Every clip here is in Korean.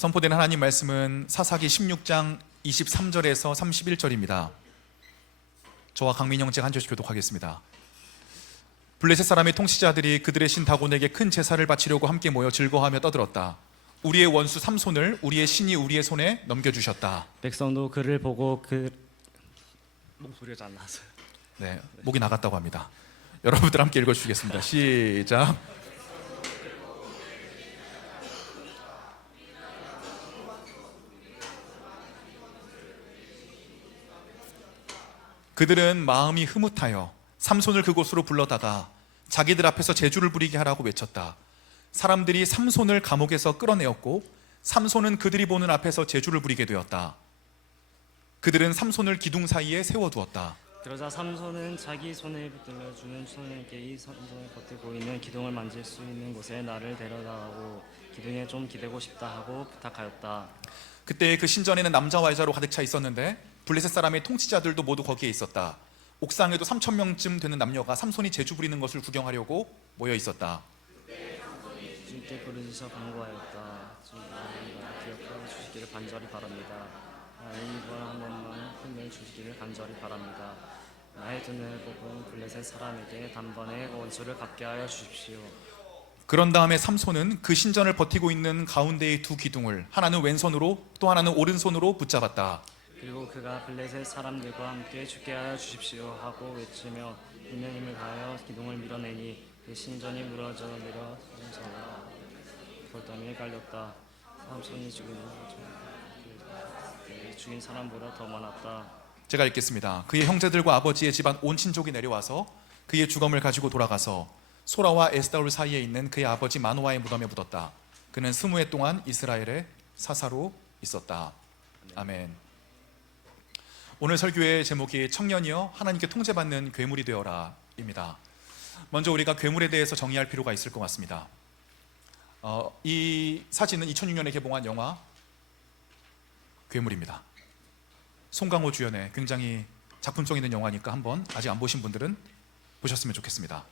선포된 하나님 말씀은 사사기 16장 23절에서 31절입니다. 저와 강민영 제가 한 절씩 교독하겠습니다. 블레셋 사람의 통치자들이 그들의 신 다곤에게 큰 제사를 바치려고 함께 모여 즐거워하며 떠들었다. 우리의 원수 삼손을 우리의 신이 우리의 손에 넘겨주셨다. 백성도 그를 보고 목소리가 잘 안 나서요. 네, 목이 나갔다고 합니다. 여러분들 함께 읽어주시겠습니다. 시작. 그들은 마음이 흐뭇하여 삼손을 그곳으로 불러다가 자기들 앞에서 제주를 부리게 하라고 외쳤다. 사람들이 삼손을 감옥에서 끌어내었고 삼손은 그들이 보는 앞에서 제주를 부리게 되었다. 그들은 삼손을 기둥 사이에 세워두었다. 그러자 삼손은 자기 손에 들려주는 손에게 이 삼손을 겉에 있는 기둥을 만질 수 있는 곳에 나를 데려다하고 기둥에 좀 기대고 싶다 하고 부탁하였다. 그때 그 신전에는 남자와 여자로 가득 차 있었는데 블레셋 사람의 통치자들도 모두 거기에 있었다. 옥상에도 3,000명쯤 되는 남녀가 삼손이 제주 부리는 것을 구경하려고 모여 있었다. 주님께 부르짖어 간구하였다. 주님, 기억하여 주시기를 간절히 바랍니다. 이번 한 번만 힘을 주시기를 간절히 바랍니다. 나의 두 눈을 보고 블레셋 사람에게 단번에 원수를 갚게 하여 주십시오. 그런 다음에 삼손은 그 신전을 버티고 있는 가운데의 두 기둥을 하나는 왼손으로 또 하나는 오른손으로 붙잡았다. 그리고 그가 블레셋 사람들과 함께 죽게 하여 주십시오 하고 외치며 있는 힘을 다하여 기둥을 밀어내니 그 신전이 무너져 내려 돌담에 깔렸다. 삼손이 죽인 사람보다 더 많았다. 제가 읽겠습니다. 그의 형제들과 아버지의 집안 온 친족이 내려와서 그의 주검을 가지고 돌아가서 소라와 에스다올 사이에 있는 그의 아버지 마노아의 무덤에 묻었다. 그는 20해 동안 이스라엘의 사사로 있었다. 아멘. 오늘 설교의 제목이 청년이여 하나님께 통제받는 괴물이 되어라 입니다. 먼저 우리가 괴물에 대해서 정의할 필요가 있을 것 같습니다. 이 사진은 2006년에 개봉한 영화 괴물입니다. 송강호 주연의 굉장히 작품성 있는 영화니까 한번 아직 안 보신 분들은 보셨으면 좋겠습니다.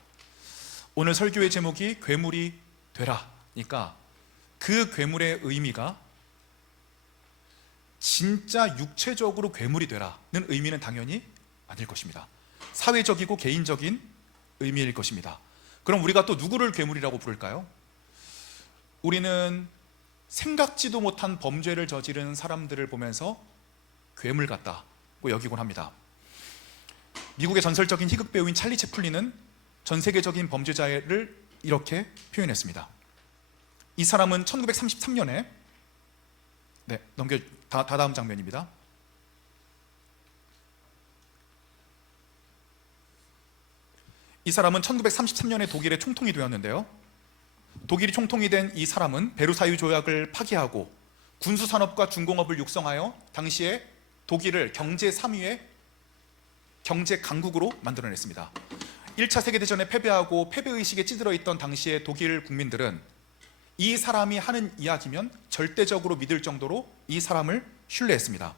오늘 설교의 제목이 괴물이 되라니까 그 괴물의 의미가 진짜 육체적으로 괴물이 되라는 의미는 당연히 아닐 것입니다. 사회적이고 개인적인 의미일 것입니다. 그럼 우리가 또 누구를 괴물이라고 부를까요? 우리는 생각지도 못한 범죄를 저지른 사람들을 보면서 괴물 같다고 여기곤 합니다. 미국의 전설적인 희극 배우인 찰리 채플린은 전 세계적인 범죄자를 이렇게 표현했습니다. 이 사람은 1933년에 다음 장면입니다. 이 사람은 1933년에 독일의 총통이 되었는데요. 독일이 총통이 된 이 사람은 베르사유 조약을 파기하고 군수산업과 중공업을 육성하여 당시에 독일을 경제 3위의 경제 강국으로 만들어냈습니다. 1차 세계대전에 패배하고 패배의식에 찌들어 있던 당시의 독일 국민들은 이 사람이 하는 이야기면 절대적으로 믿을 정도로 이 사람을 신뢰했습니다.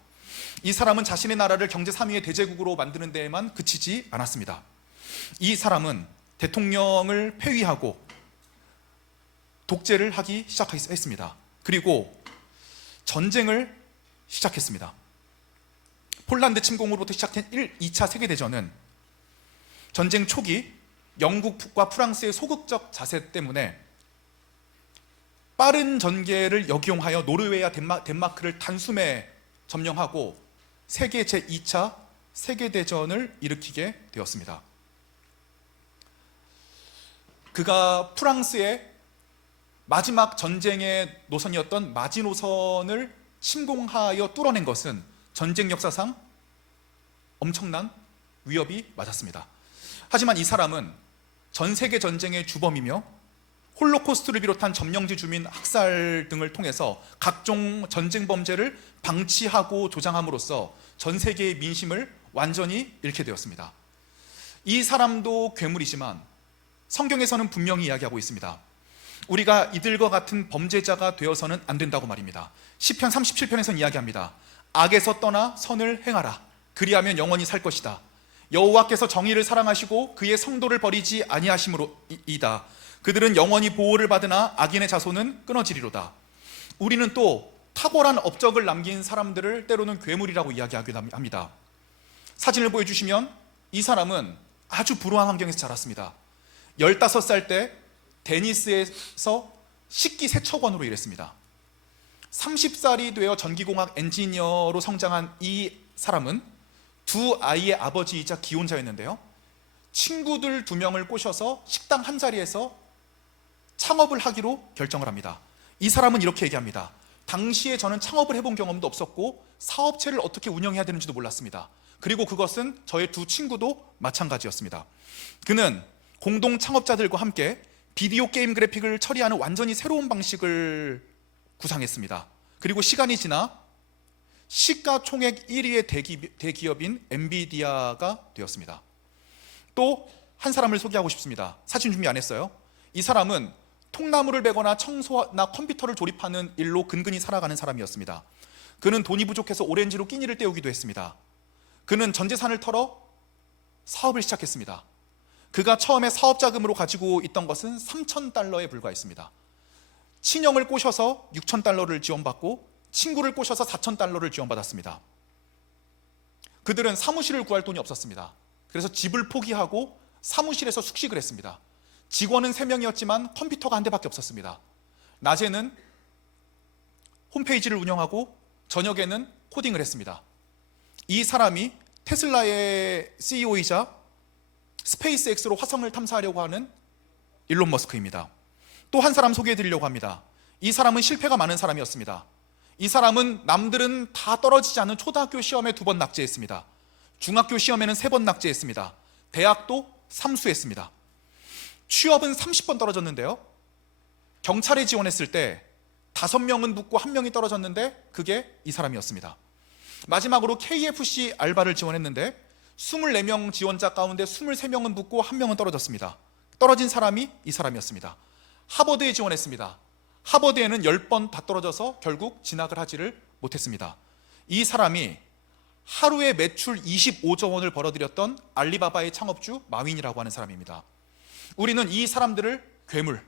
이 사람은 자신의 나라를 경제 3위의 대제국으로 만드는 데에만 그치지 않았습니다. 이 사람은 대통령을 폐위하고 독재를 하기 시작했습니다. 그리고 전쟁을 시작했습니다. 폴란드 침공으로부터 시작된 2차 세계대전은 전쟁 초기 영국과 프랑스의 소극적 자세 때문에 빠른 전개를 역이용하여 노르웨이와 덴마크를 단숨에 점령하고 세계 제2차 세계대전을 일으키게 되었습니다. 그가 프랑스의 마지막 전쟁의 노선이었던 마지노선을 침공하여 뚫어낸 것은 전쟁 역사상 엄청난 위협이 맞았습니다. 하지만 이 사람은 전 세계 전쟁의 주범이며 홀로코스트를 비롯한 점령지 주민 학살 등을 통해서 각종 전쟁 범죄를 방치하고 조장함으로써 전 세계의 민심을 완전히 잃게 되었습니다. 이 사람도 괴물이지만 성경에서는 분명히 이야기하고 있습니다. 우리가 이들과 같은 범죄자가 되어서는 안 된다고 말입니다. 시편 37편에서는 이야기합니다. 악에서 떠나 선을 행하라. 그리하면 영원히 살 것이다. 여호와께서 정의를 사랑하시고 그의 성도를 버리지 아니하심으로이다. 그들은 영원히 보호를 받으나 악인의 자손은 끊어지리로다. 우리는 또 탁월한 업적을 남긴 사람들을 때로는 괴물이라고 이야기하기도 합니다. 사진을 보여주시면 이 사람은 아주 불우한 환경에서 자랐습니다. 15살 때 데니스에서 식기 세척원으로 일했습니다. 30살이 되어 전기공학 엔지니어로 성장한 이 사람은 두 아이의 아버지이자 기혼자였는데요, 친구들 2명을 꼬셔서 식당 한 자리에서 창업을 하기로 결정을 합니다. 이 사람은 이렇게 얘기합니다. 당시에 저는 창업을 해본 경험도 없었고 사업체를 어떻게 운영해야 되는지도 몰랐습니다. 그리고 그것은 저의 두 친구도 마찬가지였습니다. 그는 공동 창업자들과 함께 비디오 게임 그래픽을 처리하는 완전히 새로운 방식을 구상했습니다. 그리고 시간이 지나 시가총액 1위의 대기업인 엔비디아가 되었습니다. 또 한 사람을 소개하고 싶습니다. 사진 준비 안 했어요. 이 사람은 통나무를 베거나 청소나 컴퓨터를 조립하는 일로 근근히 살아가는 사람이었습니다. 그는 돈이 부족해서 오렌지로 끼니를 때우기도 했습니다. 그는 전 재산을 털어 사업을 시작했습니다. 그가 처음에 사업 자금으로 가지고 있던 것은 $3,000에 불과했습니다. 친형을 꼬셔서 $6,000를 지원받고 친구를 꼬셔서 $4,000를 지원받았습니다. 그들은 사무실을 구할 돈이 없었습니다. 그래서 집을 포기하고 사무실에서 숙식을 했습니다. 직원은 3명이었지만 컴퓨터가 한 대밖에 없었습니다. 낮에는 홈페이지를 운영하고 저녁에는 코딩을 했습니다. 이 사람이 테슬라의 CEO이자 스페이스X로 화성을 탐사하려고 하는 일론 머스크입니다. 또 한 사람 소개해 드리려고 합니다. 이 사람은 실패가 많은 사람이었습니다. 이 사람은 남들은 다 떨어지지 않는 초등학교 시험에 2번 낙제했습니다. 중학교 시험에는 3번 낙제했습니다. 대학도 삼수했습니다. 취업은 30번 떨어졌는데요, 경찰에 지원했을 때 5명은 붙고 1명이 떨어졌는데 그게 이 사람이었습니다. 마지막으로 KFC 알바를 지원했는데 24명 지원자 가운데 23명은 붙고 1명은 떨어졌습니다. 떨어진 사람이 이 사람이었습니다. 하버드에 지원했습니다. 하버드에는 10번 다 떨어져서 결국 진학을 하지를 못했습니다. 이 사람이 하루에 매출 25조 원을 벌어들였던 알리바바의 창업주 마윈이라고 하는 사람입니다. 우리는 이 사람들을 괴물,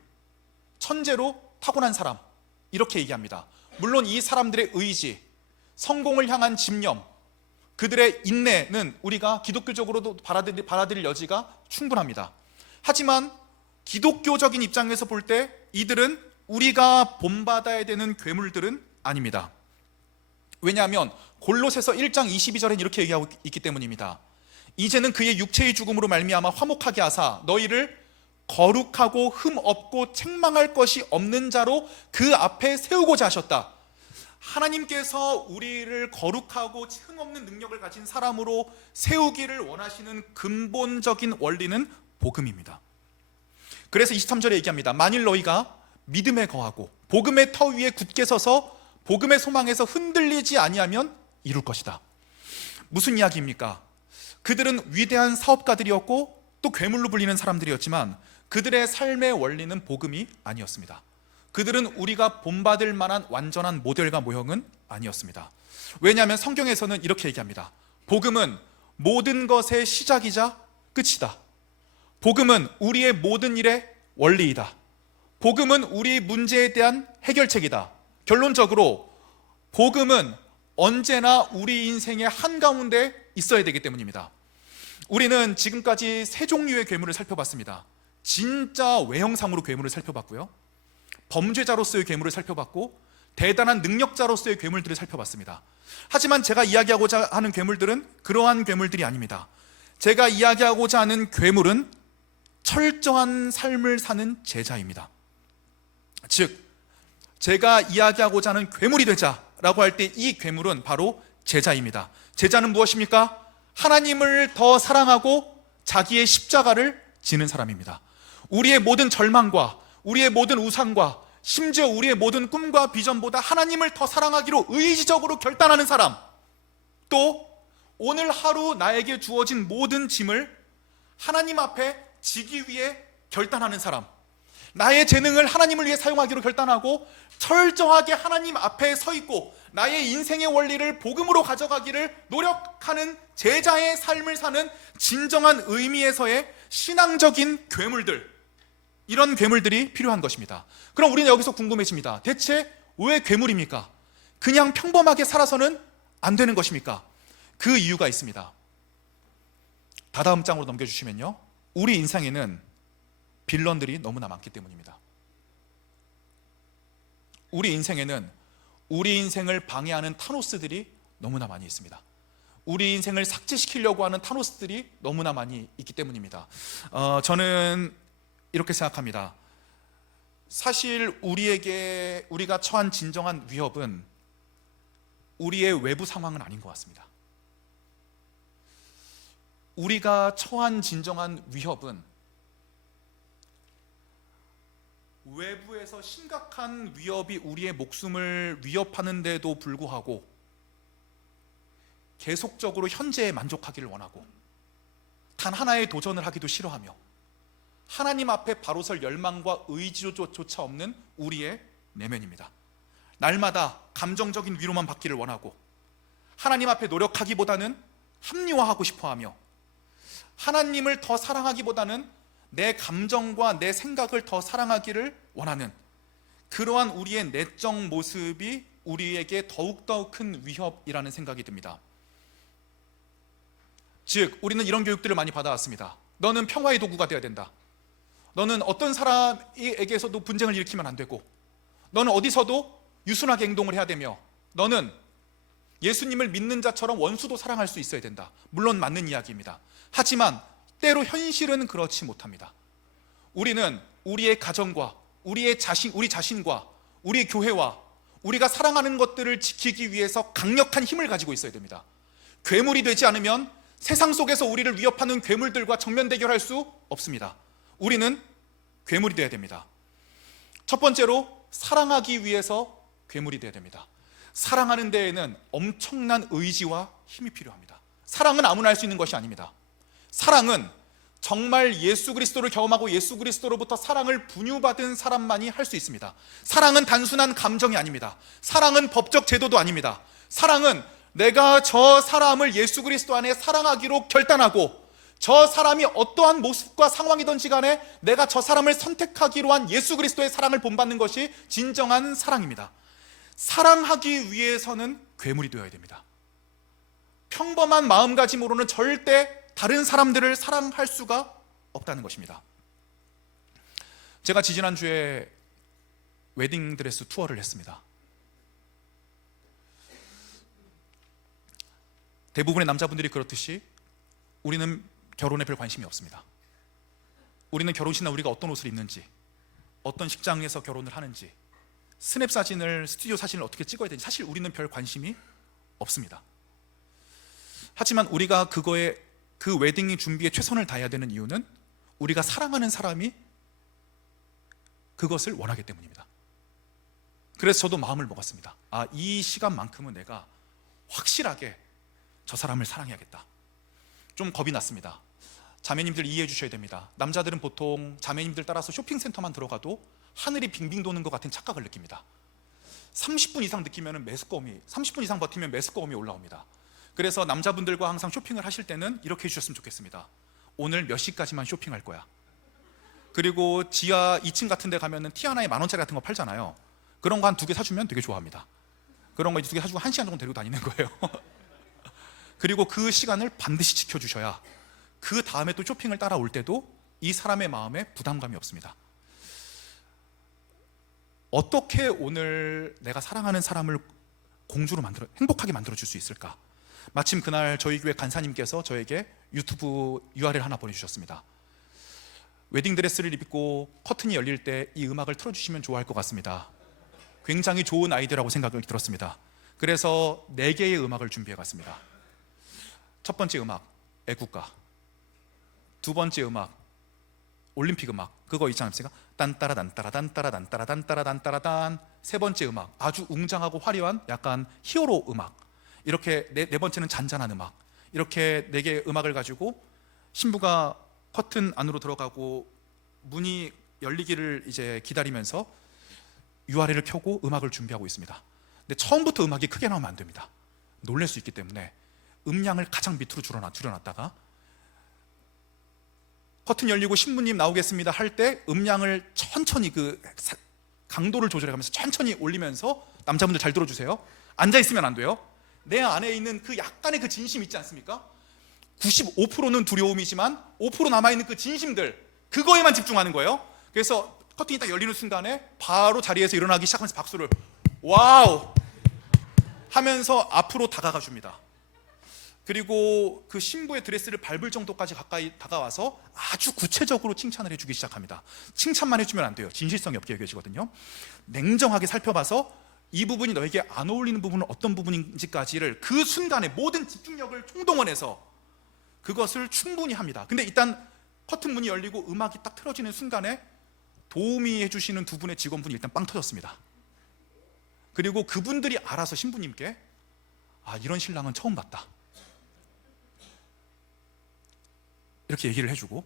천재로 타고난 사람, 이렇게 얘기합니다. 물론 이 사람들의 의지, 성공을 향한 집념, 그들의 인내는 우리가 기독교적으로도 받아들일 여지가 충분합니다. 하지만 기독교적인 입장에서 볼 때 이들은 우리가 본받아야 되는 괴물들은 아닙니다. 왜냐하면 골로새서 1장 22절엔 이렇게 얘기하고 있기 때문입니다. 이제는 그의 육체의 죽음으로 말미암아 화목하게 하사 너희를 거룩하고 흠 없고 책망할 것이 없는 자로 그 앞에 세우고자 하셨다. 하나님께서 우리를 거룩하고 흠 없는 능력을 가진 사람으로 세우기를 원하시는 근본적인 원리는 복음입니다. 그래서 23절에 얘기합니다. 만일 너희가 믿음에 거하고 복음의 터 위에 굳게 서서 복음의 소망에서 흔들리지 아니하면 이룰 것이다. 무슨 이야기입니까? 그들은 위대한 사업가들이었고 또 괴물로 불리는 사람들이었지만 그들의 삶의 원리는 복음이 아니었습니다. 그들은 우리가 본받을 만한 완전한 모델과 모형은 아니었습니다. 왜냐하면 성경에서는 이렇게 얘기합니다. 복음은 모든 것의 시작이자 끝이다. 복음은 우리의 모든 일의 원리이다. 복음은 우리 문제에 대한 해결책이다. 결론적으로 복음은 언제나 우리 인생의 한가운데 있어야 되기 때문입니다. 우리는 지금까지 3종류의 괴물을 살펴봤습니다. 진짜 외형상으로 괴물을 살펴봤고요, 범죄자로서의 괴물을 살펴봤고, 대단한 능력자로서의 괴물들을 살펴봤습니다. 하지만 제가 이야기하고자 하는 괴물들은 그러한 괴물들이 아닙니다. 제가 이야기하고자 하는 괴물은 철저한 삶을 사는 제자입니다. 즉, 제가 이야기하고자 하는 괴물이 되자라고 할 때 이 괴물은 바로 제자입니다. 제자는 무엇입니까? 하나님을 더 사랑하고 자기의 십자가를 지는 사람입니다. 우리의 모든 절망과 우리의 모든 우상과 심지어 우리의 모든 꿈과 비전보다 하나님을 더 사랑하기로 의지적으로 결단하는 사람, 또 오늘 하루 나에게 주어진 모든 짐을 하나님 앞에 지기 위해 결단하는 사람, 나의 재능을 하나님을 위해 사용하기로 결단하고 철저하게 하나님 앞에 서 있고 나의 인생의 원리를 복음으로 가져가기를 노력하는 제자의 삶을 사는 진정한 의미에서의 신앙적인 괴물들, 이런 괴물들이 필요한 것입니다. 그럼 우리는 여기서 궁금해집니다. 대체 왜 괴물입니까? 그냥 평범하게 살아서는 안 되는 것입니까? 그 이유가 있습니다. 다다음 장으로 넘겨주시면요, 우리 인생에는 빌런들이 너무나 많기 때문입니다. 우리 인생에는 우리 인생을 방해하는 타노스들이 너무나 많이 있습니다. 우리 인생을 삭제시키려고 하는 타노스들이 너무나 많이 있기 때문입니다. 저는 이렇게 생각합니다. 사실 우리가 처한 진정한 위협은 우리의 외부 상황은 아닌 것 같습니다. 우리가 처한 진정한 위협은 외부에서 심각한 위협이 우리의 목숨을 위협하는데도 불구하고 계속적으로 현재에 만족하기를 원하고 단 하나의 도전을 하기도 싫어하며 하나님 앞에 바로 설 열망과 의지조차 없는 우리의 내면입니다. 날마다 감정적인 위로만 받기를 원하고 하나님 앞에 노력하기보다는 합리화하고 싶어하며 하나님을 더 사랑하기보다는 내 감정과 내 생각을 더 사랑하기를 원하는 그러한 우리의 내적 모습이 우리에게 더욱더 큰 위협이라는 생각이 듭니다. 즉, 우리는 이런 교육들을 많이 받아왔습니다. 너는 평화의 도구가 되어야 된다. 너는 어떤 사람에게서도 분쟁을 일으키면 안 되고, 너는 어디서도 유순하게 행동을 해야 되며, 너는 예수님을 믿는 자처럼 원수도 사랑할 수 있어야 된다. 물론 맞는 이야기입니다. 하지만 때로 현실은 그렇지 못합니다. 우리는 우리의 가정과 우리 자신과 우리 교회와 우리가 사랑하는 것들을 지키기 위해서 강력한 힘을 가지고 있어야 됩니다. 괴물이 되지 않으면 세상 속에서 우리를 위협하는 괴물들과 정면 대결할 수 없습니다. 우리는 괴물이 되어야 됩니다. 첫 번째로 사랑하기 위해서 괴물이 되어야 됩니다. 사랑하는 데에는 엄청난 의지와 힘이 필요합니다. 사랑은 아무나 할 수 있는 것이 아닙니다. 사랑은 정말 예수 그리스도를 경험하고 예수 그리스도로부터 사랑을 분유받은 사람만이 할 수 있습니다. 사랑은 단순한 감정이 아닙니다. 사랑은 법적 제도도 아닙니다. 사랑은 내가 저 사람을 예수 그리스도 안에 사랑하기로 결단하고 저 사람이 어떠한 모습과 상황이든지 간에 내가 저 사람을 선택하기로 한 예수 그리스도의 사랑을 본받는 것이 진정한 사랑입니다. 사랑하기 위해서는 괴물이 되어야 됩니다. 평범한 마음가짐으로는 절대 다른 사람들을 사랑할 수가 없다는 것입니다. 제가 지지난주에 웨딩드레스 투어를 했습니다. 대부분의 남자분들이 그렇듯이 우리는 결혼에 별 관심이 없습니다. 우리는 결혼식날 우리가 어떤 옷을 입는지, 어떤 식장에서 결혼을 하는지, 스냅 사진을, 스튜디오 사진을 어떻게 찍어야 되는지 사실 우리는 별 관심이 없습니다. 하지만 우리가 그 웨딩 준비에 최선을 다해야 되는 이유는 우리가 사랑하는 사람이 그것을 원하기 때문입니다. 그래서 저도 마음을 먹었습니다. 이 시간만큼은 내가 확실하게 저 사람을 사랑해야겠다. 좀 겁이 났습니다. 자매님들 이해해 주셔야 됩니다. 남자들은 보통 자매님들 따라서 쇼핑센터만 들어가도 하늘이 빙빙 도는 것 같은 착각을 느낍니다. 30분 이상 느끼면 30분 이상 버티면 메스꺼움이 올라옵니다. 그래서 남자분들과 항상 쇼핑을 하실 때는 이렇게 해주셨으면 좋겠습니다. 오늘 몇 시까지만 쇼핑할 거야. 그리고 지하 2층 같은 데 가면 티 하나에 10,000원짜리 같은 거 팔잖아요. 그런 거 한 2개 사주면 되게 좋아합니다. 그런 거 2개 사주고 1시간 정도 데리고 다니는 거예요. 그리고 그 시간을 반드시 지켜주셔야 그 다음에 또 쇼핑을 따라올 때도 이 사람의 마음에 부담감이 없습니다. 어떻게 오늘 내가 사랑하는 사람을 공주로 행복하게 만들어줄 수 있을까? 마침 그날 저희 교회 간사님께서 저에게 유튜브 URL 하나 보내주셨습니다. 웨딩드레스를 입고 커튼이 열릴 때 이 음악을 틀어주시면 좋아할 것 같습니다. 굉장히 좋은 아이디어라고 생각이 들었습니다. 그래서 4개의 음악을 준비해갔습니다. 첫 번째 음악, 애국가. 두 번째 음악, 올림픽 음악. 그거 있지 않습니까? 딴따라 단따라 단따라 단따라 단따라 단따라 단. 세 번째 음악, 아주 웅장하고 화려한 약간 히어로 음악. 이렇게 네 번째는 잔잔한 음악. 이렇게 4개의 음악을 가지고 신부가 커튼 안으로 들어가고 문이 열리기를 이제 기다리면서 URL을 켜고 음악을 준비하고 있습니다. 근데 처음부터 음악이 크게 나오면 안 됩니다. 놀랄 수 있기 때문에 음량을 가장 밑으로 줄여놨다가 커튼 열리고 신부님 나오겠습니다 할 때 음량을 천천히 그 강도를 조절해가면서 천천히 올리면서, 남자분들 잘 들어주세요. 앉아있으면 안 돼요. 내 안에 있는 그 약간의 그 진심 있지 않습니까? 95%는 두려움이지만 5% 남아있는 그 진심들, 그거에만 집중하는 거예요. 그래서 커튼이 딱 열리는 순간에 바로 자리에서 일어나기 시작하면서 박수를 와우 하면서 앞으로 다가가 줍니다. 그리고 그 신부의 드레스를 밟을 정도까지 가까이 다가와서 아주 구체적으로 칭찬을 해주기 시작합니다. 칭찬만 해주면 안 돼요. 진실성이 없게 여겨지거든요. 냉정하게 살펴봐서 이 부분이 너에게 안 어울리는 부분은 어떤 부분인지까지를 그 순간에 모든 집중력을 총동원해서 그것을 충분히 합니다. 근데 일단 커튼 문이 열리고 음악이 딱 틀어지는 순간에 도우미 해주시는 두 분의 직원분이 일단 빵 터졌습니다. 그리고 그분들이 알아서 신부님께 이런 신랑은 처음 봤다 이렇게 얘기를 해주고,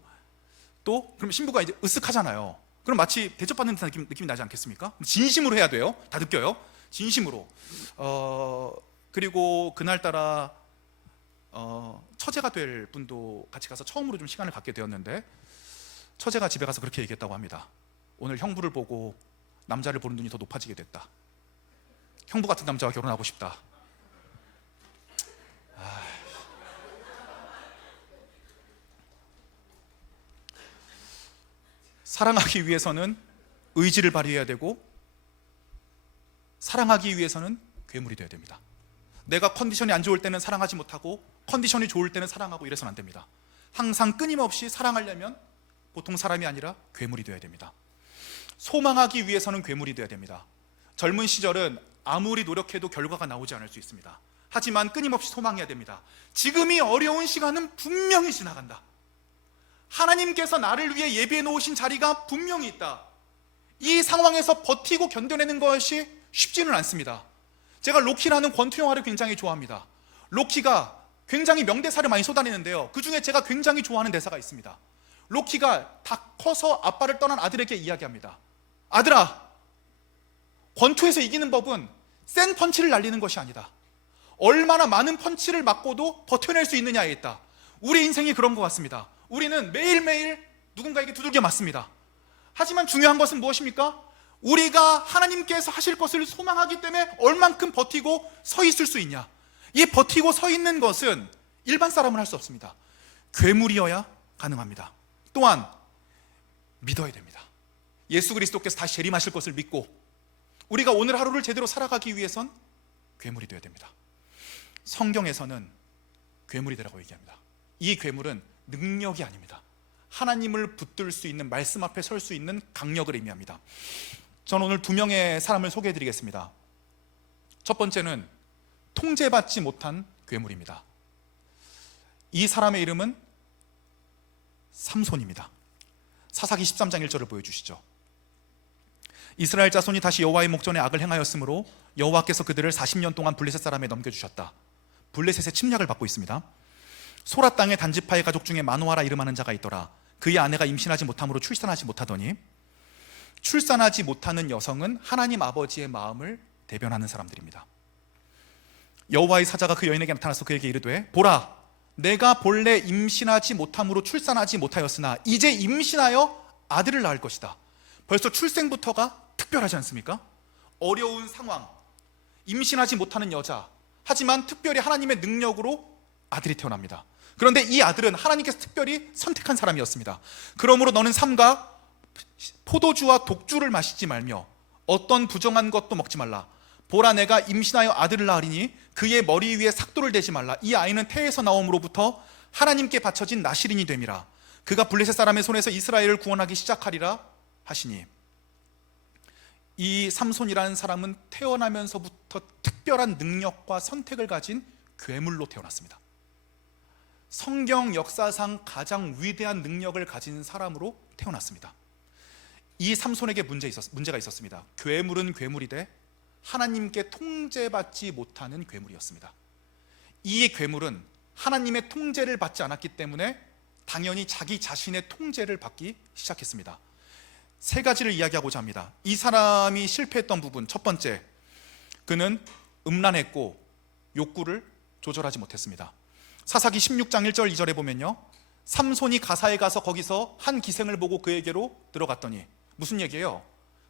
또 그럼 신부가 이제 으쓱하잖아요. 그럼 마치 대접받는 듯한 느낌이 나지 않겠습니까? 진심으로 해야 돼요. 다 느껴요. 진심으로. 그리고 그날따라 처제가 될 분도 같이 가서 처음으로 좀 시간을 갖게 되었는데, 처제가 집에 가서 그렇게 얘기했다고 합니다. 오늘 형부를 보고 남자를 보는 눈이 더 높아지게 됐다. 형부 같은 남자와 결혼하고 싶다. 사랑하기 위해서는 의지를 발휘해야 되고, 사랑하기 위해서는 괴물이 되어야 됩니다. 내가 컨디션이 안 좋을 때는 사랑하지 못하고 컨디션이 좋을 때는 사랑하고 이래서는 안 됩니다. 항상 끊임없이 사랑하려면 보통 사람이 아니라 괴물이 되어야 됩니다. 소망하기 위해서는 괴물이 되어야 됩니다. 젊은 시절은 아무리 노력해도 결과가 나오지 않을 수 있습니다. 하지만 끊임없이 소망해야 됩니다. 지금이 어려운 시간은 분명히 지나간다. 하나님께서 나를 위해 예비해 놓으신 자리가 분명히 있다. 이 상황에서 버티고 견뎌내는 것이 쉽지는 않습니다. 제가 로키라는 권투 영화를 굉장히 좋아합니다. 로키가 굉장히 명대사를 많이 쏟아내는데요, 그 중에 제가 굉장히 좋아하는 대사가 있습니다. 로키가 다 커서 아빠를 떠난 아들에게 이야기합니다. 아들아, 권투에서 이기는 법은 센 펀치를 날리는 것이 아니다. 얼마나 많은 펀치를 맞고도 버텨낼 수 있느냐에 있다. 우리 인생이 그런 것 같습니다. 우리는 매일매일 누군가에게 두들겨 맞습니다. 하지만 중요한 것은 무엇입니까? 우리가 하나님께서 하실 것을 소망하기 때문에 얼만큼 버티고 서 있을 수 있냐. 이 버티고 서 있는 것은 일반 사람은 할 수 없습니다. 괴물이어야 가능합니다. 또한 믿어야 됩니다. 예수 그리스도께서 다시 재림하실 것을 믿고 우리가 오늘 하루를 제대로 살아가기 위해선 괴물이 되어야 됩니다. 성경에서는 괴물이 되라고 얘기합니다. 이 괴물은 능력이 아닙니다. 하나님을 붙들 수 있는, 말씀 앞에 설 수 있는 강력을 의미합니다. 저는 오늘 두 명의 사람을 소개해 드리겠습니다. 첫 번째는 통제받지 못한 괴물입니다. 이 사람의 이름은 삼손입니다. 사사기 13장 1절을 보여주시죠. 이스라엘 자손이 다시 여호와의 목전에 악을 행하였으므로 여호와께서 그들을 40년 동안 블레셋 사람에 넘겨주셨다. 블레셋의 침략을 받고 있습니다. 소라 땅의 단지파의 가족 중에 마노아라 이름하는 자가 있더라. 그의 아내가 임신하지 못함으로 출산하지 못하더니, 출산하지 못하는 여성은 하나님 아버지의 마음을 대변하는 사람들입니다. 여호와의 사자가 그 여인에게 나타나서 그에게 이르되, 보라, 내가 본래 임신하지 못함으로 출산하지 못하였으나 이제 임신하여 아들을 낳을 것이다. 벌써 출생부터가 특별하지 않습니까? 어려운 상황, 임신하지 못하는 여자, 하지만 특별히 하나님의 능력으로 아들이 태어납니다. 그런데 이 아들은 하나님께서 특별히 선택한 사람이었습니다. 그러므로 너는 삼가 포도주와 독주를 마시지 말며 어떤 부정한 것도 먹지 말라. 보라, 내가 임신하여 아들을 낳으리니 그의 머리 위에 삭도를 대지 말라. 이 아이는 태에서 나옴으로부터 하나님께 바쳐진 나실인이 됨이라. 그가 블레셋 사람의 손에서 이스라엘을 구원하기 시작하리라 하시니, 이 삼손이라는 사람은 태어나면서부터 특별한 능력과 선택을 가진 괴물로 태어났습니다. 성경 역사상 가장 위대한 능력을 가진 사람으로 태어났습니다. 이 삼손에게 문제가 있었습니다. 괴물은 괴물이되 하나님께 통제받지 못하는 괴물이었습니다. 이 괴물은 하나님의 통제를 받지 않았기 때문에 당연히 자기 자신의 통제를 받기 시작했습니다. 세 가지를 이야기하고자 합니다. 이 사람이 실패했던 부분, 첫 번째, 그는 음란했고 욕구를 조절하지 못했습니다. 사사기 16장 1절 2절에 보면요, 삼손이 가사에 가서 거기서 한 기생을 보고 그에게로 들어갔더니, 무슨 얘기예요?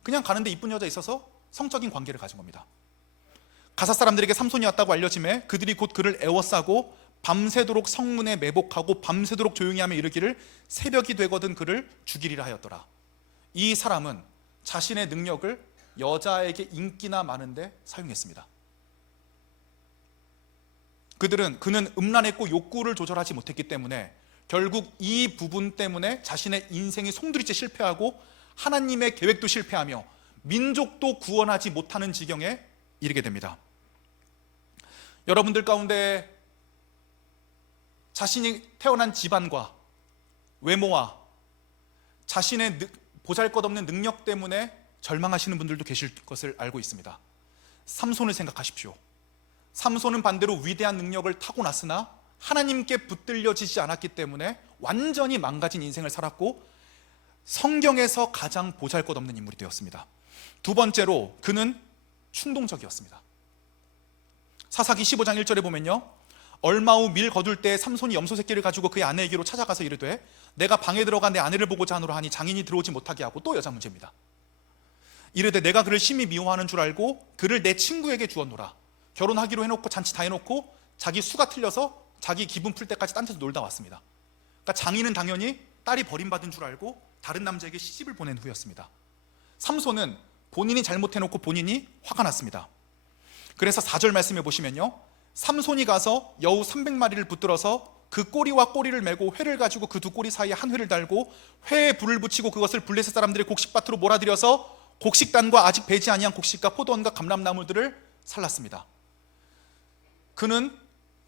그냥 가는데 이쁜 여자 있어서 성적인 관계를 가진 겁니다. 가사 사람들에게 삼손이 왔다고 알려짐에 그들이 곧 그를 애워싸고 밤새도록 성문에 매복하고 밤새도록 조용히 하며 이르기를 새벽이 되거든 그를 죽이리라 하였더라. 이 사람은 자신의 능력을 여자에게 인기나 많은데 사용했습니다. 그는 음란했고 욕구를 조절하지 못했기 때문에 결국 이 부분 때문에 자신의 인생이 송두리째 실패하고 하나님의 계획도 실패하며 민족도 구원하지 못하는 지경에 이르게 됩니다. 여러분들 가운데 자신이 태어난 집안과 외모와 자신의 보잘것없는 능력 때문에 절망하시는 분들도 계실 것을 알고 있습니다. 삼손을 생각하십시오. 삼손은 반대로 위대한 능력을 타고났으나 하나님께 붙들려지지 않았기 때문에 완전히 망가진 인생을 살았고 성경에서 가장 보잘것없는 인물이 되었습니다. 두 번째로 그는 충동적이었습니다. 사사기 15장 1절에 보면요, 얼마 후 밀 거둘 때 삼손이 염소 새끼를 가지고 그의 아내에게로 찾아가서 이르되 내가 방에 들어가 내 아내를 보고자 하노라 하니 장인이 들어오지 못하게 하고, 또 여자 문제입니다. 이르되 내가 그를 심히 미워하는 줄 알고 그를 내 친구에게 주었노라. 결혼하기로 해놓고 잔치 다 해놓고 자기 수가 틀려서 자기 기분 풀 때까지 딴 데서 놀다 왔습니다. 그러니까 장인은 당연히 딸이 버림받은 줄 알고 다른 남자에게 시집을 보낸 후였습니다. 삼손은 본인이 잘못해놓고 본인이 화가 났습니다. 그래서 4절 말씀해 보시면요, 삼손이 가서 여우 300마리를 붙들어서 그 꼬리와 꼬리를 메고 회를 가지고 그 두 꼬리 사이에 한 회를 달고 회에 불을 붙이고 그것을 블레셋 사람들의 곡식밭으로 몰아들여서 곡식단과 아직 배지 아니한 곡식과 포도원과 감람나무들을 살랐습니다. 그는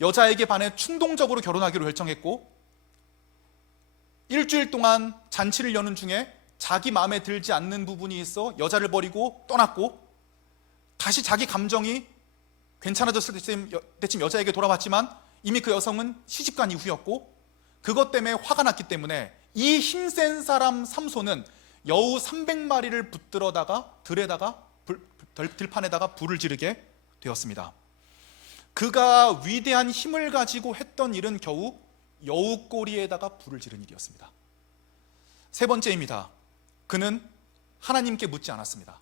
여자에게 반해 충동적으로 결혼하기로 결정했고 일주일 동안 잔치를 여는 중에 자기 마음에 들지 않는 부분이 있어 여자를 버리고 떠났고, 다시 자기 감정이 괜찮아졌을 때쯤 여자에게 돌아왔지만 이미 그 여성은 시집간 이후였고, 그것 때문에 화가 났기 때문에 이 힘센 사람 삼손은 여우 300마리를 붙들어다가 들판에다가 불을 지르게 되었습니다. 그가 위대한 힘을 가지고 했던 일은 겨우 여우 꼬리에다가 불을 지른 일이었습니다. 세 번째입니다. 그는 하나님께 묻지 않았습니다.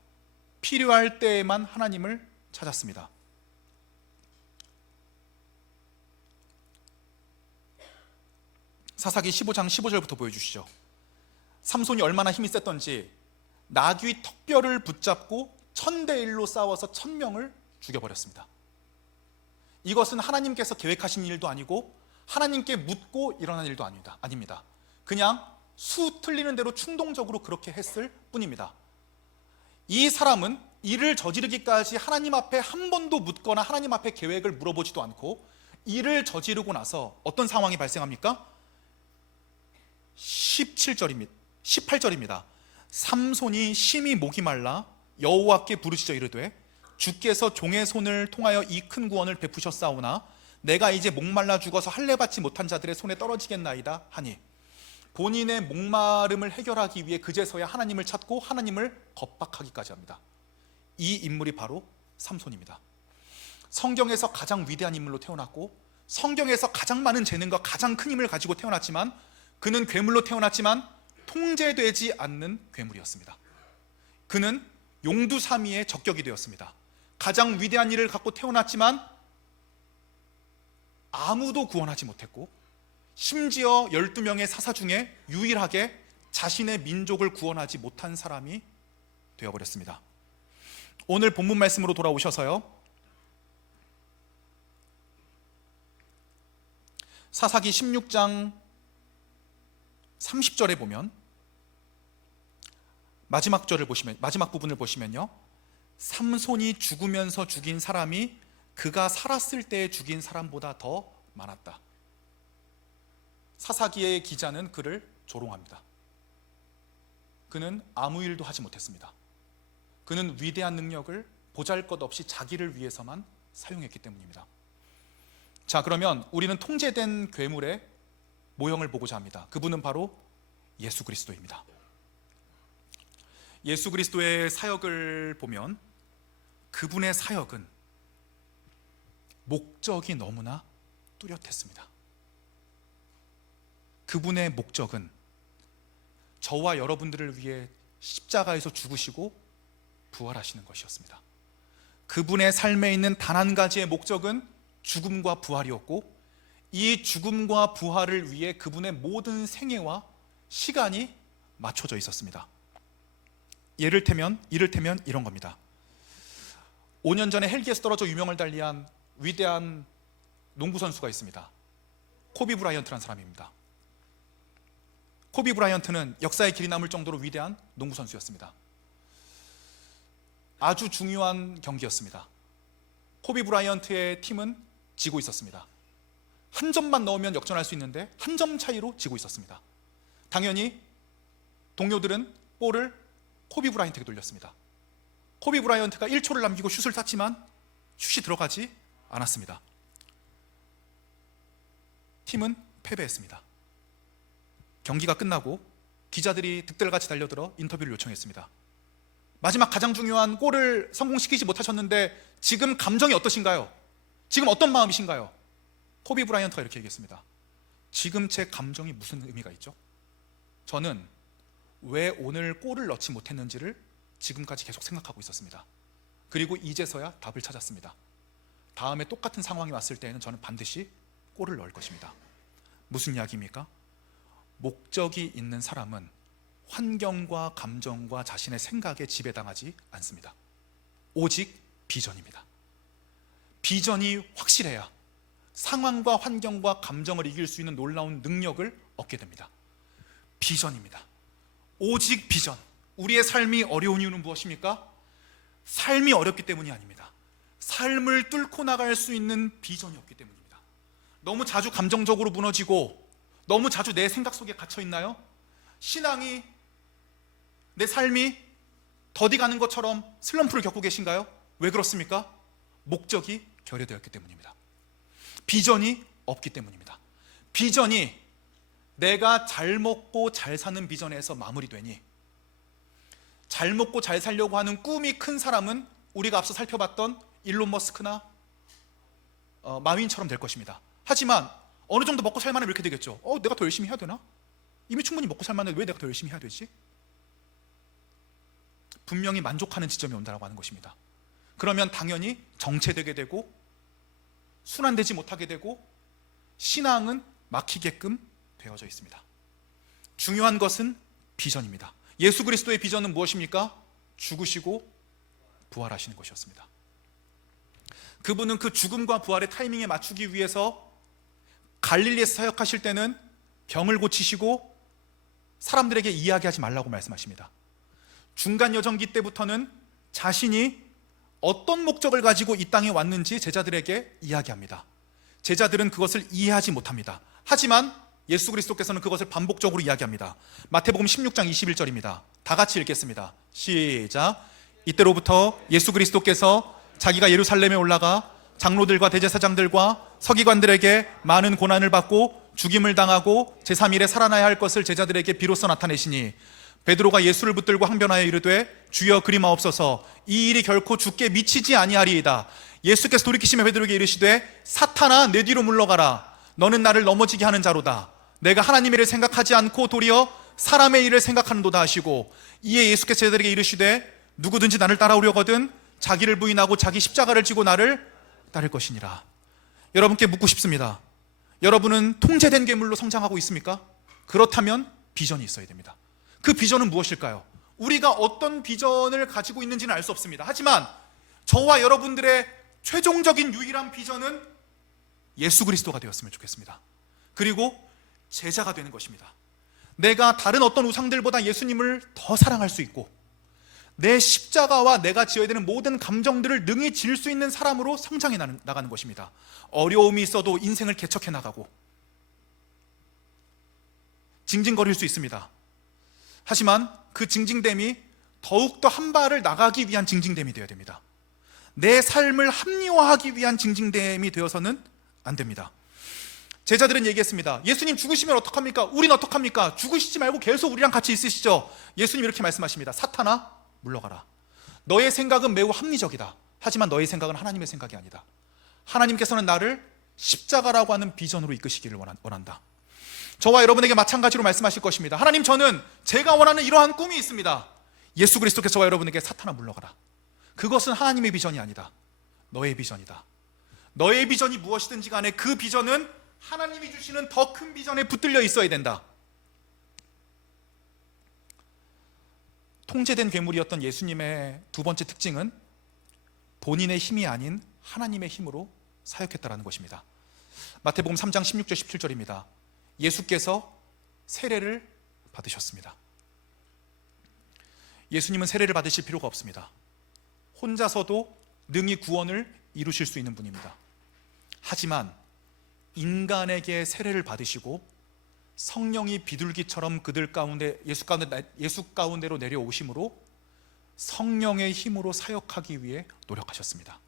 필요할 때에만 하나님을 찾았습니다. 사사기 15장 15절부터 보여주시죠. 삼손이 얼마나 힘이 셌던지 나귀 턱뼈를 붙잡고 1000대1로 싸워서 1000명을 죽여버렸습니다. 이것은 하나님께서 계획하신 일도 아니고 하나님께 묻고 일어난 일도 아닙니다. 그냥 수 틀리는 대로 충동적으로 그렇게 했을 뿐입니다. 이 사람은 일을 저지르기까지 하나님 앞에 한 번도 묻거나 하나님 앞에 계획을 물어보지도 않고 일을 저지르고 나서 어떤 상황이 발생합니까? 18절입니다. 삼손이 심히 목이 말라 여호와께 부르짖어 이르되 주께서 종의 손을 통하여 이 큰 구원을 베푸셨사오나 내가 이제 목말라 죽어서 할례 받지 못한 자들의 손에 떨어지겠나이다 하니, 본인의 목마름을 해결하기 위해 그제서야 하나님을 찾고 하나님을 겁박하기까지 합니다. 이 인물이 바로 삼손입니다. 성경에서 가장 위대한 인물로 태어났고 성경에서 가장 많은 재능과 가장 큰 힘을 가지고 태어났지만 그는 괴물로 태어났지만 통제되지 않는 괴물이었습니다. 그는 용두사미의 적격이 되었습니다. 가장 위대한 일을 갖고 태어났지만 아무도 구원하지 못했고 심지어 12명의 사사 중에 유일하게 자신의 민족을 구원하지 못한 사람이 되어버렸습니다. 오늘 본문 말씀으로 돌아오셔서요, 사사기 16장 30절에 보면 마지막 부분을 보시면요, 삼손이 죽으면서 죽인 사람이 그가 살았을 때 죽인 사람보다 더 많았다. 사사기의 기자는 그를 조롱합니다. 그는 아무 일도 하지 못했습니다. 그는 위대한 능력을 보잘것없이 자기를 위해서만 사용했기 때문입니다. 자, 그러면 우리는 통제된 괴물의 모형을 보고자 합니다. 그분은 바로 예수 그리스도입니다. 예수 그리스도의 사역을 보면 그분의 사역은 목적이 너무나 뚜렷했습니다. 그분의 목적은 저와 여러분들을 위해 십자가에서 죽으시고 부활하시는 것이었습니다. 그분의 삶에 있는 단 한 가지의 목적은 죽음과 부활이었고, 이 죽음과 부활을 위해 그분의 모든 생애와 시간이 맞춰져 있었습니다. 이를테면 이런 겁니다. 5년 전에 헬기에서 떨어져 유명을 달리한 위대한 농구 선수가 있습니다. 코비 브라이언트라는 사람입니다. 코비 브라이언트는 역사의 길이 남을 정도로 위대한 농구 선수였습니다. 아주 중요한 경기였습니다. 코비 브라이언트의 팀은 지고 있었습니다. 한 점만 넣으면 역전할 수 있는데 한 점 차이로 지고 있었습니다. 당연히 동료들은 볼을 코비 브라이언트에게 돌렸습니다. 코비 브라이언트가 1초를 남기고 슛을 쐈지만 슛이 들어가지 않았습니다. 팀은 패배했습니다. 경기가 끝나고 기자들이 득달같이 달려들어 인터뷰를 요청했습니다. 마지막 가장 중요한 골을 성공시키지 못하셨는데 지금 감정이 어떠신가요? 지금 어떤 마음이신가요? 코비 브라이언트가 이렇게 얘기했습니다. 지금 제 감정이 무슨 의미가 있죠? 저는 왜 오늘 골을 넣지 못했는지를 지금까지 계속 생각하고 있었습니다. 그리고 이제서야 답을 찾았습니다. 다음에 똑같은 상황이 왔을 때에는 저는 반드시 골을 넣을 것입니다. 무슨 이야기입니까? 목적이 있는 사람은 환경과 감정과 자신의 생각에 지배당하지 않습니다. 오직 비전입니다. 비전이 확실해야 상황과 환경과 감정을 이길 수 있는 놀라운 능력을 얻게 됩니다. 비전입니다. 오직 비전. 우리의 삶이 어려운 이유는 무엇입니까? 삶이 어렵기 때문이 아닙니다. 삶을 뚫고 나갈 수 있는 비전이 없기 때문입니다. 너무 자주 감정적으로 무너지고 너무 자주 내 생각 속에 갇혀 있나요? 신앙이, 내 삶이 더디 가는 것처럼 슬럼프를 겪고 계신가요? 왜 그렇습니까? 목적이 결여되었기 때문입니다. 비전이 없기 때문입니다. 비전이 내가 잘 먹고 잘 사는 비전에서 마무리되니, 잘 먹고 잘 살려고 하는 꿈이 큰 사람은 우리가 앞서 살펴봤던 일론 머스크나 마윈처럼 될 것입니다. 하지만 어느 정도 먹고 살만하면 이렇게 되겠죠. 내가 더 열심히 해야 되나? 이미 충분히 먹고 살만한데 왜 내가 더 열심히 해야 되지? 분명히 만족하는 지점이 온다고 하는 것입니다. 그러면 당연히 정체되게 되고 순환되지 못하게 되고 신앙은 막히게끔 되어져 있습니다. 중요한 것은 비전입니다. 예수 그리스도의 비전은 무엇입니까? 죽으시고 부활하시는 것이었습니다. 그분은 그 죽음과 부활의 타이밍에 맞추기 위해서 갈릴리에서 사역하실 때는 병을 고치시고 사람들에게 이야기하지 말라고 말씀하십니다. 중간 여정기 때부터는 자신이 어떤 목적을 가지고 이 땅에 왔는지 제자들에게 이야기합니다. 제자들은 그것을 이해하지 못합니다. 하지만 예수 그리스도께서는 그것을 반복적으로 이야기합니다. 마태복음 16장 21절입니다. 다 같이 읽겠습니다. 시작. 이때로부터 예수 그리스도께서 자기가 예루살렘에 올라가 장로들과 대제사장들과 서기관들에게 많은 고난을 받고 죽임을 당하고 제3일에 살아나야 할 것을 제자들에게 비로소 나타내시니, 베드로가 예수를 붙들고 항변하여 이르되 주여 그리 마옵소서, 이 일이 결코 주께 미치지 아니하리이다. 예수께서 돌이키시며 베드로에게 이르시되 사탄아 내 뒤로 물러가라. 너는 나를 넘어지게 하는 자로다. 내가 하나님의 일을 생각하지 않고 도리어 사람의 일을 생각하는도다 하시고, 이에 예수께서 제자들에게 이르시되 누구든지 나를 따라오려거든 자기를 부인하고 자기 십자가를 지고 나를 따를 것이니라. 여러분께 묻고 싶습니다. 여러분은 통제된 괴물로 성장하고 있습니까? 그렇다면 비전이 있어야 됩니다. 그 비전은 무엇일까요? 우리가 어떤 비전을 가지고 있는지는 알 수 없습니다. 하지만 저와 여러분들의 최종적인 유일한 비전은 예수 그리스도가 되었으면 좋겠습니다. 그리고 제자가 되는 것입니다. 내가 다른 어떤 우상들보다 예수님을 더 사랑할 수 있고, 내 십자가와 내가 지어야 되는 모든 감정들을 능히 질 수 있는 사람으로 성장해 나가는 것입니다. 어려움이 있어도 인생을 개척해 나가고 징징거릴 수 있습니다. 하지만 그 징징됨이 더욱더 한 발을 나가기 위한 징징됨이 되어야 됩니다. 내 삶을 합리화하기 위한 징징됨이 되어서는 안 됩니다. 제자들은 얘기했습니다. 예수님 죽으시면 어떡합니까? 우린 어떡합니까? 죽으시지 말고 계속 우리랑 같이 있으시죠. 예수님 이렇게 말씀하십니다. 사탄아 물러가라. 너의 생각은 매우 합리적이다. 하지만 너의 생각은 하나님의 생각이 아니다. 하나님께서는 나를 십자가라고 하는 비전으로 이끄시기를 원한다. 저와 여러분에게 마찬가지로 말씀하실 것입니다. 하나님, 저는 제가 원하는 이러한 꿈이 있습니다. 예수 그리스도께서 저와 여러분에게 사탄아 물러가라, 그것은 하나님의 비전이 아니다. 너의 비전이다. 너의 비전이 무엇이든지 간에 그 비전은 하나님이 주시는 더 큰 비전에 붙들려 있어야 된다. 통제된 괴물이었던 예수님의 두 번째 특징은 본인의 힘이 아닌 하나님의 힘으로 사역했다라는 것입니다. 마태복음 3장 16절 17절입니다. 예수께서 세례를 받으셨습니다. 예수님은 세례를 받으실 필요가 없습니다. 혼자서도 능히 구원을 이루실 수 있는 분입니다. 하지만 인간에게 세례를 받으시고 성령이 비둘기처럼 그들 가운데 예수 가운데로 내려오심으로 성령의 힘으로 사역하기 위해 노력하셨습니다.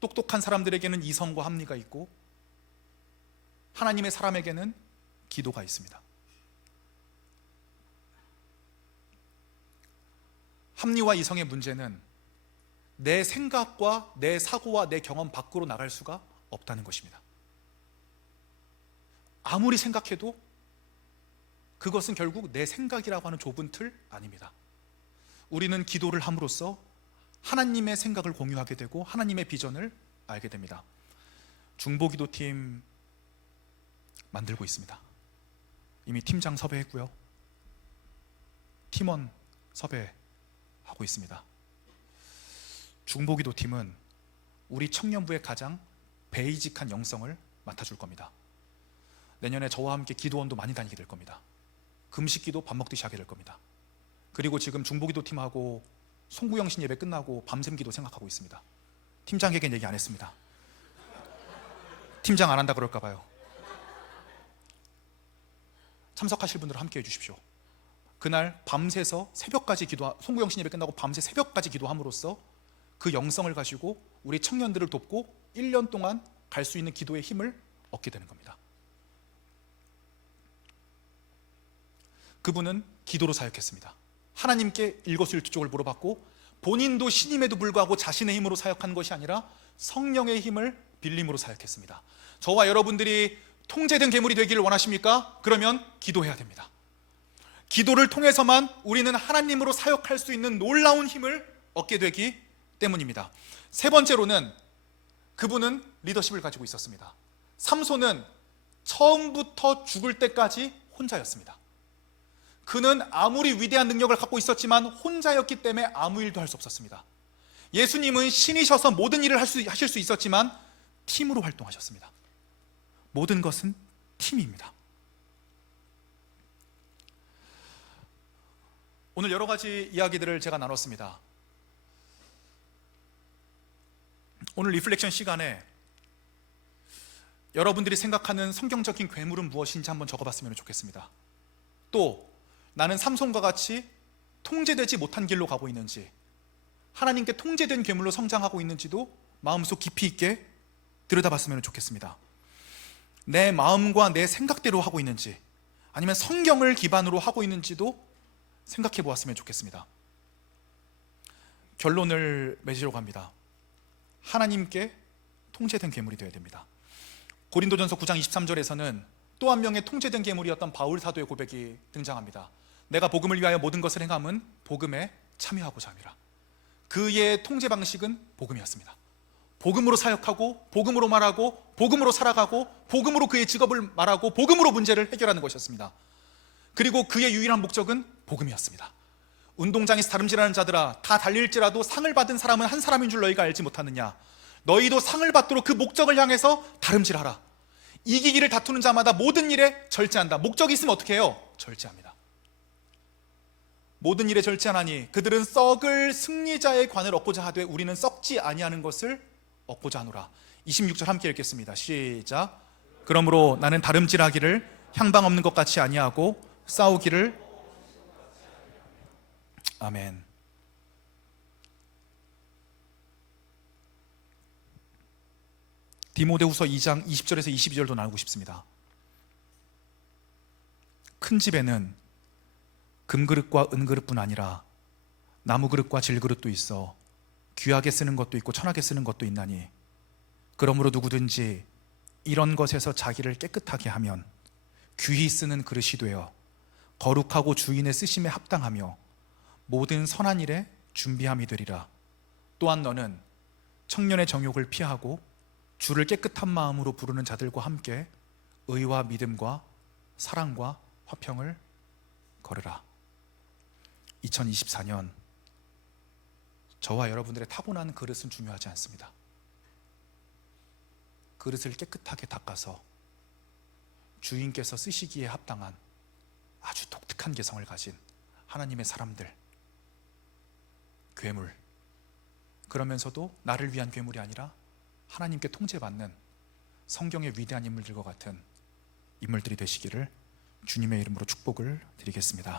똑똑한 사람들에게는 이성과 합리가 있고 하나님의 사람에게는 기도가 있습니다. 합리와 이성의 문제는 내 생각과 내 사고와 내 경험 밖으로 나갈 수가 없다는 것입니다. 아무리 생각해도 그것은 결국 내 생각이라고 하는 좁은 틀 아닙니다. 우리는 기도를 함으로써 하나님의 생각을 공유하게 되고 하나님의 비전을 알게 됩니다. 중보기도팀 만들고 있습니다. 이미 팀장 섭외했고요. 팀원 섭외하고 있습니다. 중보기도팀은 우리 청년부의 가장 베이직한 영성을 맡아줄 겁니다. 내년에 저와 함께 기도원도 많이 다니게 될 겁니다. 금식기도 밥 먹듯이 하게 될 겁니다. 그리고 지금 중보기도팀하고 송구영신 예배 끝나고 밤샘 기도 생각하고 있습니다. 팀장에겐 얘기 안 했습니다. 팀장 안 한다 그럴까 봐요. 참석하실 분들은 함께 해주십시오. 그날 밤새서 새벽까지 송구영신 예배 끝나고 밤새 새벽까지 기도함으로써 그 영성을 가지고 우리 청년들을 돕고 1년 동안 갈 수 있는 기도의 힘을 얻게 되는 겁니다. 그분은 기도로 사역했습니다. 하나님께 일거수일투족을 물어봤고 본인도 신임에도 불구하고 자신의 힘으로 사역한 것이 아니라 성령의 힘을 빌림으로 사역했습니다. 저와 여러분들이 통제된 괴물이 되기를 원하십니까? 그러면 기도해야 됩니다. 기도를 통해서만 우리는 하나님으로 사역할 수 있는 놀라운 힘을 얻게 되기 때문입니다. 세 번째로는 그분은 리더십을 가지고 있었습니다. 삼손은 처음부터 죽을 때까지 혼자였습니다. 그는 아무리 위대한 능력을 갖고 있었지만 혼자였기 때문에 아무 일도 할 수 없었습니다. 예수님은 신이셔서 모든 일을 하실 수 있었지만 팀으로 활동하셨습니다. 모든 것은 팀입니다. 오늘 여러 가지 이야기들을 제가 나눴습니다. 오늘 리플렉션 시간에 여러분들이 생각하는 성경적인 괴물은 무엇인지 한번 적어봤으면 좋겠습니다. 또 나는 삼손과 같이 통제되지 못한 길로 가고 있는지, 하나님께 통제된 괴물로 성장하고 있는지도 마음속 깊이 있게 들여다봤으면 좋겠습니다. 내 마음과 내 생각대로 하고 있는지 아니면 성경을 기반으로 하고 있는지도 생각해 보았으면 좋겠습니다. 결론을 맺으려고 합니다. 하나님께 통제된 괴물이 되어야 됩니다. 고린도전서 9장 23절에서는 또 한 명의 통제된 괴물이었던 바울 사도의 고백이 등장합니다. 내가 복음을 위하여 모든 것을 행함은 복음에 참여하고자 함이라. 그의 통제 방식은 복음이었습니다. 복음으로 사역하고 복음으로 말하고 복음으로 살아가고 복음으로 그의 직업을 말하고 복음으로 문제를 해결하는 것이었습니다. 그리고 그의 유일한 목적은 복음이었습니다. 운동장에서 다름질하는 자들아, 다 달릴지라도 상을 받은 사람은 한 사람인 줄 너희가 알지 못하느냐. 너희도 상을 받도록 그 목적을 향해서 다름질하라. 이기기를 다투는 자마다 모든 일에 절제한다. 목적이 있으면 어떻게 해요? 절제합니다. 모든 일에 절제하나니 그들은 썩을 승리자의 관을 얻고자 하되 우리는 썩지 아니하는 것을 얻고자 하노라. 26절 함께 읽겠습니다. 시작. 그러므로 나는 다름질하기를 향방 없는 것 같이 아니하고 싸우기를. 아멘. 디모데후서 2장 20절에서 22절도 나누고 싶습니다. 큰 집에는 금그릇과 은그릇뿐 아니라 나무그릇과 질그릇도 있어 귀하게 쓰는 것도 있고 천하게 쓰는 것도 있나니 그러므로 누구든지 이런 것에서 자기를 깨끗하게 하면 귀히 쓰는 그릇이 되어 거룩하고 주인의 쓰심에 합당하며 모든 선한 일에 준비함이 되리라. 또한 너는 청년의 정욕을 피하고 주를 깨끗한 마음으로 부르는 자들과 함께 의와 믿음과 사랑과 화평을 걸으라. 2024년 저와 여러분들의 타고난 그릇은 중요하지 않습니다. 그릇을 깨끗하게 닦아서 주인께서 쓰시기에 합당한 아주 독특한 개성을 가진 하나님의 사람들, 괴물, 그러면서도 나를 위한 괴물이 아니라 하나님께 통제받는 성경의 위대한 인물들과 같은 인물들이 되시기를 주님의 이름으로 축복을 드리겠습니다.